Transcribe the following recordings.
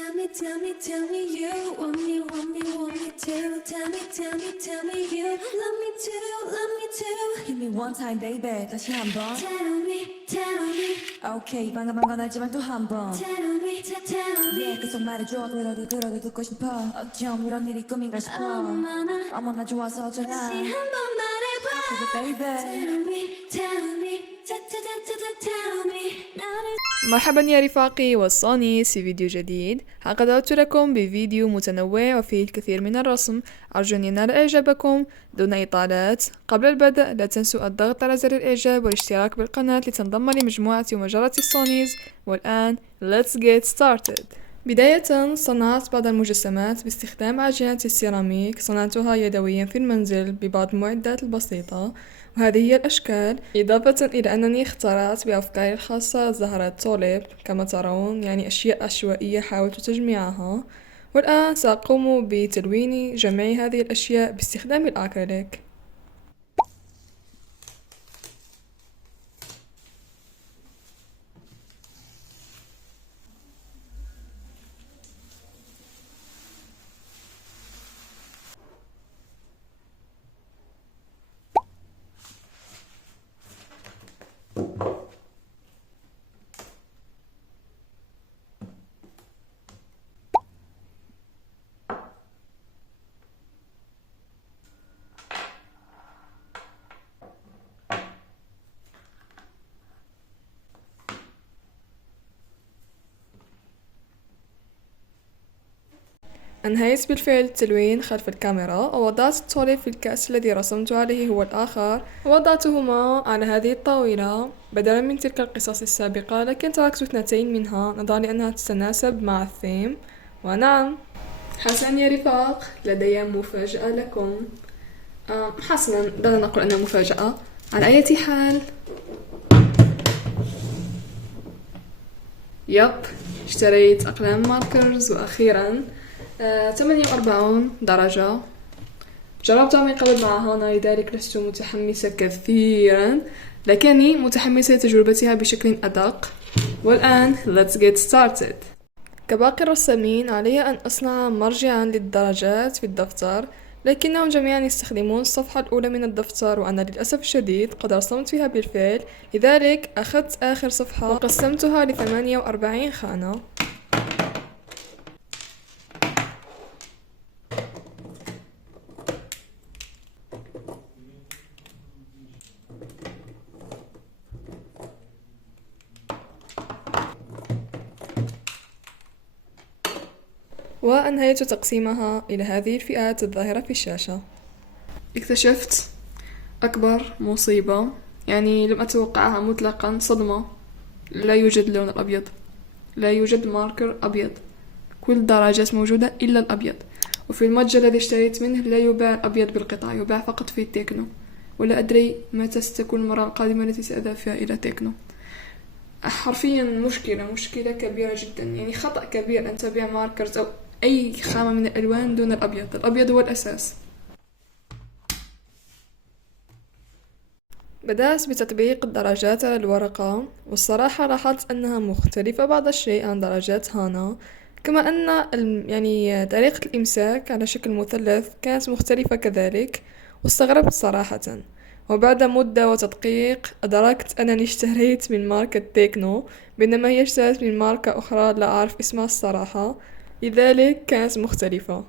tell me you want me too. Tell me you love me too. Give me one time, baby. 다시 한번. Tell me. Okay, 방금 건 알지만 또 한 번. Tell me. Yeah, 계속 말해줘. 들어도 듣고 싶어. 어쩜 이런 일이 꿈인가 싶어. 어머나 좋아서 어쩌나. 다시 한번 말해봐. Baby. Tell me. مرحبا يا رفاقي والصانيس في فيديو جديد. قدمت لكم بفيديو متنوع وفيه الكثير من الرسم، أرجو أن ينال إعجابكم. دون إطالات، قبل البدء لا تنسوا الضغط على زر الإعجاب والاشتراك بالقناة لتنضم لمجموعة ومجرة الصونيز. والآن let's get started. بداية صنعت بعض المجسمات باستخدام عجينة السيراميك، صنعتها يدويا في المنزل ببعض المعدات البسيطة، وهذه هي الأشكال، إضافة إلى أنني اخترعت بأفكاري الخاصة زهرة توليب كما ترون، يعني أشياء عشوائية حاولت تجميعها. والآن سأقوم بتلوين جميع هذه الأشياء باستخدام الأكريليك. أنهيت بالفعل التلوين خلف الكاميرا، ووضعت التوليب في الكأس الذي رسمت عليه هو الآخر، ووضعتهما على هذه الطاولة بدلا من تلك القصص السابقة، لكن تركت 2 منها نظرا لأنها تتناسب مع الثيم. ونعم، حسنا يا رفاق، لدي مفاجأة لكم. حسنا، لا نقول أنها مفاجأة. على أي حال، اشتريت أقلام ماركرز، وأخيرا 48 درجة. جربتها من قبل مع هانا، لذلك لست متحمسة كثيرا، لكني متحمسة لتجربتها بشكل أدق. والآن let's get started. كباقي الرسامين علي أن أصنع مرجعا للدرجات في الدفتر، لكنهم جميعا يستخدمون الصفحة الأولى من الدفتر، وأنا للأسف الشديد قد رسمت فيها بالفعل، لذلك أخذت آخر صفحة وقسمتها ل48 خانة. وأنهيت تقسيمها إلى هذه الفئات الظاهرة في الشاشة. اكتشفت أكبر مصيبة، يعني لم أتوقعها مطلقا، صدمة. لا يوجد اللون الأبيض، لا يوجد ماركر أبيض، كل الدرجات موجودة إلا الأبيض. وفي المتجر الذي اشتريت منه لا يباع الأبيض بالقطع، يباع فقط في تكنو، ولا أدري متى ستكون المرة القادمة التي سأذهب فيها إلى تكنو. حرفيا مشكلة كبيرة جدا، يعني خطأ كبير أن تبيع ماركرز أو أي خامة من الألوان دون الأبيض هو الأساس. بدأت بتطبيق الدرجات على الورقة، والصراحة لاحظت أنها مختلفة بعض الشيء عن درجات هانا، كما أن يعني طريقة الإمساك على شكل مثلث كانت مختلفة كذلك، واستغربت صراحة. وبعد مدة وتدقيق أدركت أنني اشتريت من ماركة تكنو، بينما هي اشترت من ماركة أخرى لا أعرف اسمها الصراحة، لذلك كانت مختلفة.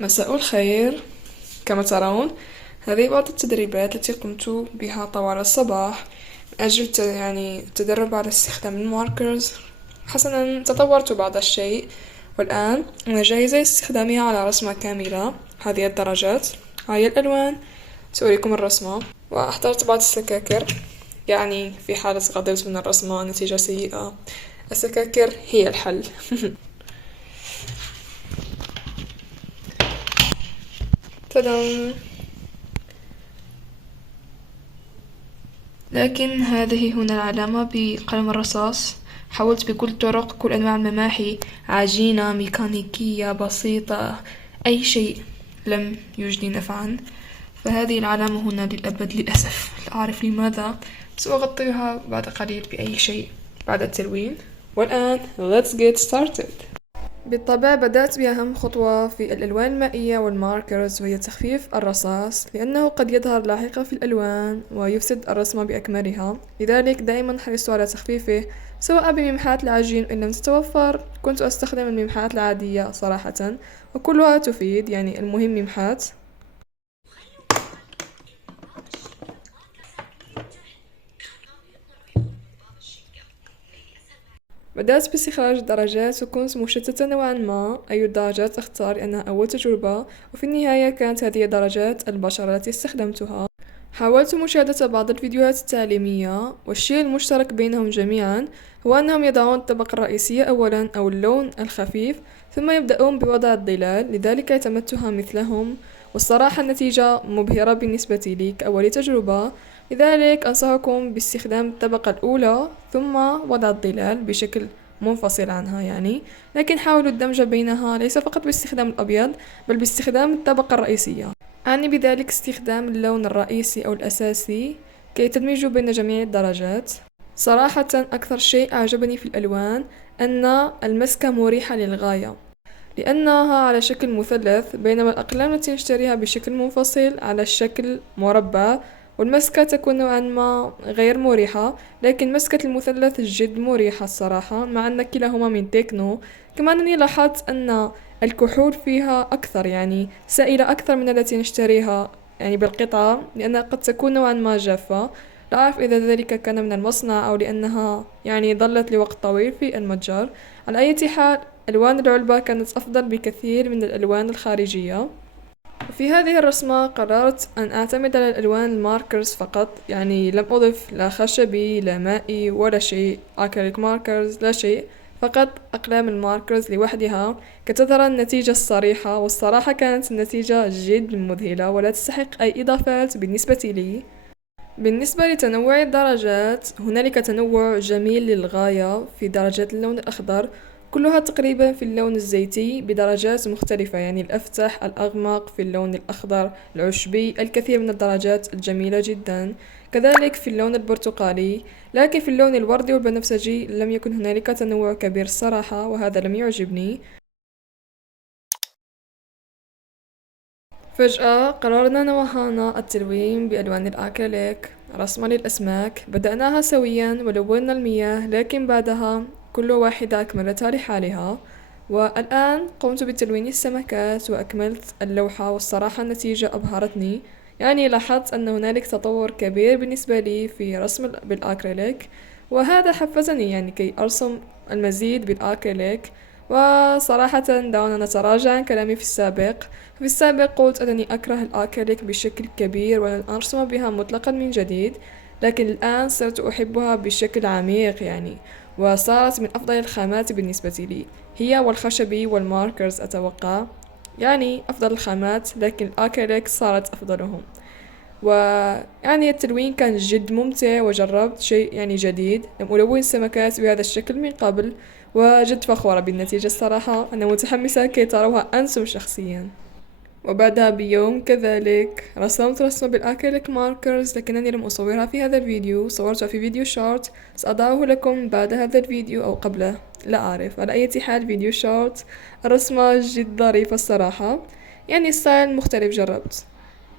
مساء الخير، كما ترون هذه بعض التدريبات التي قمت بها طوال الصباح من أجل التدرب على استخدام الماركرز. حسنا، تطورت بعض الشيء، والآن أنا جاهزة لاستخدامها على رسمة كاملة. هذه الدرجات، هاي الألوان، سأريكم الرسمة. واحترت بعض السكاكر، يعني في حالة غضبت من الرسمة نتيجة سيئة، السكاكر هي الحل. تدام. لكن هذه هنا العلامة بقلم الرصاص. حاولت بكل الطرق، كل أنواع المماحي، عجينة ميكانيكية بسيطة، أي شيء، لم يجدي نفعا. فهذه العلامة هنا للأبد للأسف، لا أعرف لماذا. سأغطيها بعد قليل بأي شيء بعد التلوين. والآن let's get started. بالطبع بدأت بأهم خطوة في الألوان المائية والماركرز، وهي تخفيف الرصاص، لأنه قد يظهر لاحقا في الألوان ويفسد الرسمة بأكملها. لذلك دائما حرصت على تخفيفه، سواء بممحات العجين. إن لم تتوفر كنت أستخدم الممحات العادية صراحة، وكلها تفيد، يعني المهم ممحات. بدأت باستخراج الدرجات، وكنت مشتتة نوعا ما أي درجات أختار، لأنها أول تجربة، وفي النهاية كانت هذه درجات البشر التي استخدمتها. حاولت مشاهدة بعض الفيديوهات التعليمية، والشيء المشترك بينهم جميعا هو أنهم يضعون الطبقة الرئيسية أولا، أو اللون الخفيف، ثم يبدأون بوضع الظلال. لذلك اعتمدتها مثلهم، والصراحة النتيجة مبهرة بالنسبة لي كأول تجربة. لذلك أنصحكم باستخدام الطبقة الأولى ثم وضع الظلال بشكل منفصل عنها يعني، لكن حاولوا الدمج بينها ليس فقط باستخدام الأبيض، بل باستخدام الطبقة الرئيسية. أعني بذلك استخدام اللون الرئيسي أو الأساسي كي تدمجوا بين جميع الدرجات. صراحة أكثر شيء أعجبني في الألوان أن المسكة مريحة للغاية، لأنها على شكل مثلث، بينما الأقلام التي نشتريها بشكل منفصل على الشكل مربع، والمسكة تكون نوعا ما غير مريحة. لكن مسكة المثلث جد مريحة الصراحة، مع أن كلاهما من تكنو. كما أنني لاحظت أن الكحول فيها أكثر، يعني سائلة أكثر من التي نشتريها يعني بالقطعة، لأنها قد تكون نوعا ما جافة. لا أعرف إذا ذلك كان من المصنع أو لأنها يعني ظلت لوقت طويل في المتجر. على أي حال ألوان العلبة كانت أفضل بكثير من الألوان الخارجية. في هذه الرسمة قررت أن أعتمد على الألوان الماركرز فقط، يعني لم أضف لا خشبي لا مائي ولا شيء، أكريليك ماركرز لا شيء، فقط أقلام الماركرز لوحدها كتظهر النتيجة الصريحة. والصراحة كانت النتيجة جد مذهلة ولا تستحق أي إضافات بالنسبة لي. بالنسبة لتنوع الدرجات، هنالك تنوع جميل للغاية في درجات اللون الأخضر، كلها تقريبا في اللون الزيتي بدرجات مختلفة، يعني الأفتح الأغمق في اللون الأخضر العشبي، الكثير من الدرجات الجميلة جدا. كذلك في اللون البرتقالي، لكن في اللون الوردي والبنفسجي لم يكن هنالك تنوع كبير الصراحة، وهذا لم يعجبني. فجأة قررنا نوهانا التلوين بألوان الأكريليك، رسمة للأسماك. بدأناها سويا ولونا المياه، لكن بعدها كل واحدة أكملتها لحالها. والآن قمت بتلوين السمكات وأكملت اللوحة، والصراحة النتيجة أبهرتني. يعني لاحظت أن هنالك تطور كبير بالنسبة لي في رسم بالأكريليك، وهذا حفزني يعني كي أرسم المزيد بالأكريليك. وصراحة دعونا نتراجع عن كلامي في السابق. في السابق قلت أنني أكره الأكريليك بشكل كبير ولن أرسم بها مطلقا من جديد، لكن الآن صرت أحبها بشكل عميق يعني، وصارت من أفضل الخامات بالنسبة لي، هي والخشبي والماركرز أتوقع، يعني أفضل الخامات، لكن الأكريليك صارت أفضلهم. ويعني التلوين كان جد ممتع، وجربت شيء يعني جديد. لم ألون السمكات بهذا الشكل من قبل، وجد فخورة بالنتيجة الصراحة. أنا متحمسة كي تروها أنتم شخصيا. وبعدها بيوم كذلك رسمت رسمة بالأكريليك ماركرز، لكنني لم أصورها في هذا الفيديو، صورتها في فيديو شورت سأضعه لكم بعد هذا الفيديو أو قبله، لا أعرف. على أي حال فيديو شورت. الرسمة جد ظريفة الصراحة، يعني ستايل مختلف جربت.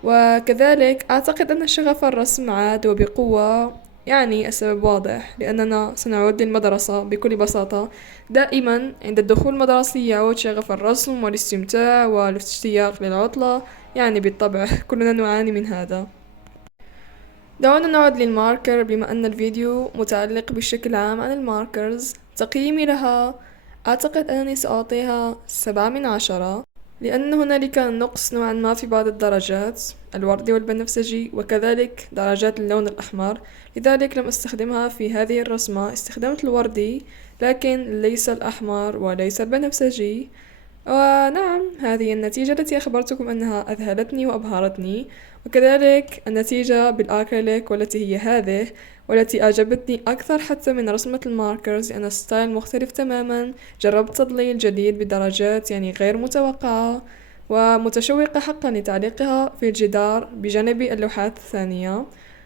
وكذلك أعتقد أن شغف الرسم عاد وبقوة، يعني السبب واضح، لأننا سنعود للمدرسة بكل بساطة. دائما عند الدخول المدرسي يعود شغف الرسم والاستمتاع والاشتياق للعطلة، يعني بالطبع كلنا نعاني من هذا. دعونا نعود للماركر، بما أن الفيديو متعلق بشكل عام عن الماركرز. تقييمي لها أعتقد أنني سأعطيها 7/10، لأن هنالك نقص نوعا ما في بعض الدرجات الوردي والبنفسجي، وكذلك درجات اللون الأحمر. لذلك لم أستخدمها في هذه الرسمة، استخدمت الوردي لكن ليس الأحمر وليس البنفسجي. ونعم، هذه النتيجة التي أخبرتكم أنها أذهلتني وأبهرتني، وكذلك النتيجة بالأكريليك والتي هي هذه، والتي أعجبتني أكثر حتى من رسمة الماركرز لأن الستايل مختلف تماما. جربت تضليل جديد بدرجات يعني غير متوقعة، ومتشوقة حقا لتعليقها في الجدار بجانب اللوحات الثانية.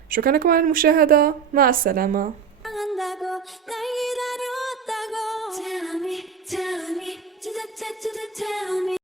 شكرا لكم على المشاهدة، مع السلامة. 한다고 날 기다렸다고 Tell me, tell me, tell me